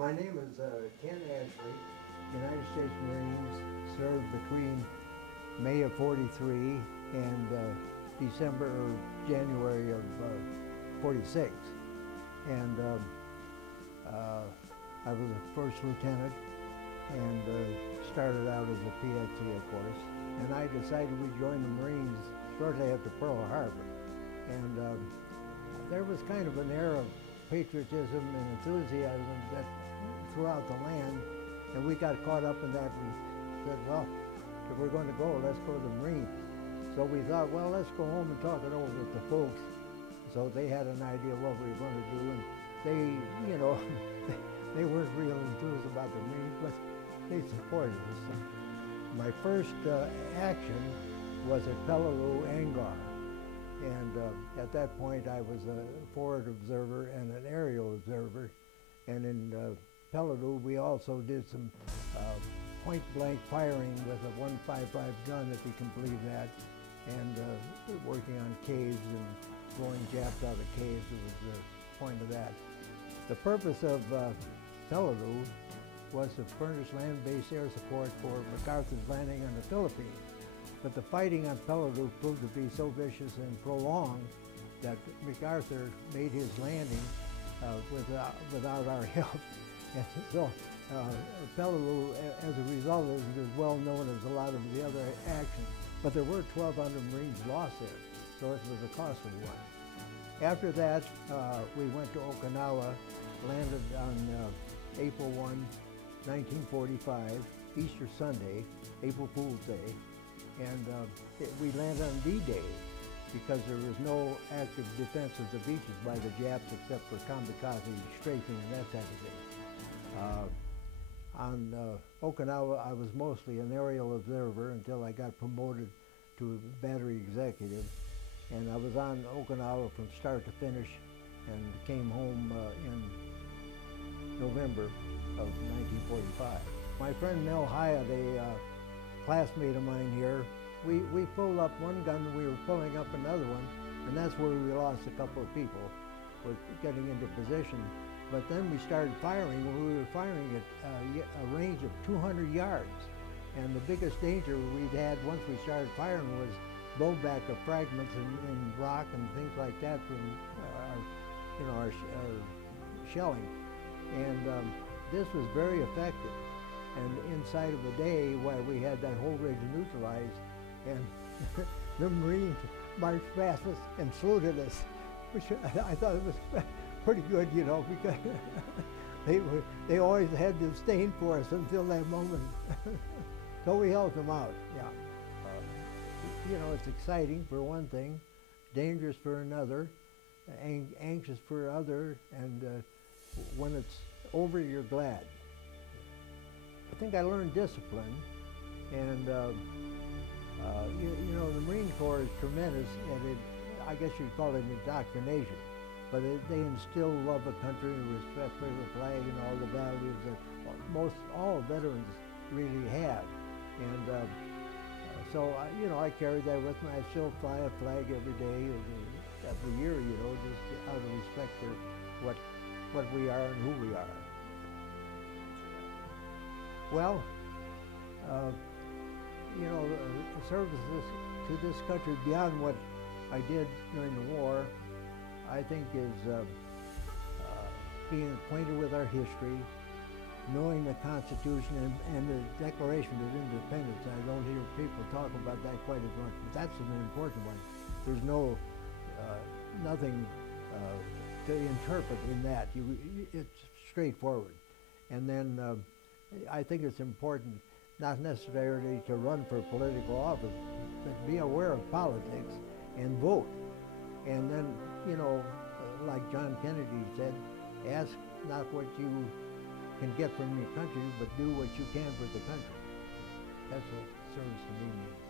My name is Ken Ashley, United States Marines, served between May of '43 and December or January of '46. And I was a first lieutenant and started out as a PXE, of course. And I decided we'd join the Marines shortly after Pearl Harbor. And there was kind of an air of patriotism and enthusiasm that throughout the land, and we got caught up in that. We said, well, if we're going to go, let's go to the Marines. So we thought, well, let's go home and talk it over with the folks. So they had an idea of what we were going to do, and they, you know, they weren't real enthused about the Marines, but they supported us. My first action was at Peleliu, Angar. And at that point, I was a forward observer and an aerial observer. And in Peleliu, we also did some point-blank firing with a .155 gun, if you can believe that, and working on caves and blowing Japs out of caves. It was the point of that. The purpose of Peleliu was to furnish land-based air support for MacArthur's landing on the Philippines. But the fighting on Peleliu proved to be so vicious and prolonged that MacArthur made his landing without our help. And so Peleliu, as a result, isn't as well known as a lot of the other actions. But there were 1,200 Marines lost there, so it was a costly one. After that, we went to Okinawa, landed on April 1, 1945, Easter Sunday, April Fool's Day. And we landed on D-Day because there was no active defense of the beaches by the Japs except for kamikaze strafing and that type of thing. On Okinawa, I was mostly an aerial observer until I got promoted to battery executive. And I was on Okinawa from start to finish and came home in November of 1945. My friend Mel Hyatt, a classmate of mine here, we pulled up one gun, we were pulling up another one, and that's where we lost a couple of people with getting into position. But then we started firing, and we were firing at a range of 200 yards. And the biggest danger we'd had once we started firing was blowback of fragments and rock and things like that from our shelling. And this was very effective. And inside of a day, while we had that whole ridge neutralized, and the Marines marched past us and saluted us, which I thought it was pretty good, you know, because they always had disdain for us until that moment. So we helped them out, yeah. You know, it's exciting for one thing, dangerous for another, anxious for other, and when it's over, you're glad. I think I learned discipline, and you know, the Marine Corps is tremendous, and I guess you'd call it indoctrination, but they instill love of country and respect for the flag and all the values that all veterans really have. And so, you know, I carried that with me. I still fly a flag every day, every year, you know, just out of respect for what we are and who we are. Well, you know, the services to this country beyond what I did during the war, I think is being acquainted with our history, knowing the Constitution and the Declaration of Independence. I don't hear people talk about that quite as much, but that's an important one. There's nothing to interpret in that. It's straightforward. And then I think it's important not necessarily to run for political office, but be aware of politics and vote. And then, you know, like John Kennedy said, ask not what you can get from your country, but do what you can for the country. That's what service to me means.